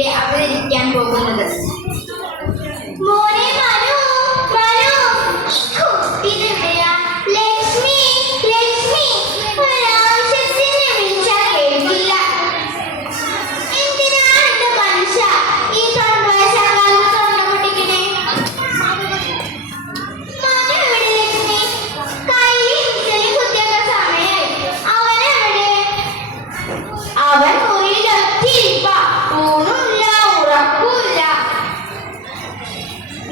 വേണ്ടി അവതരിപ്പിക്കാൻ പോകുന്നത്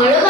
Lulu.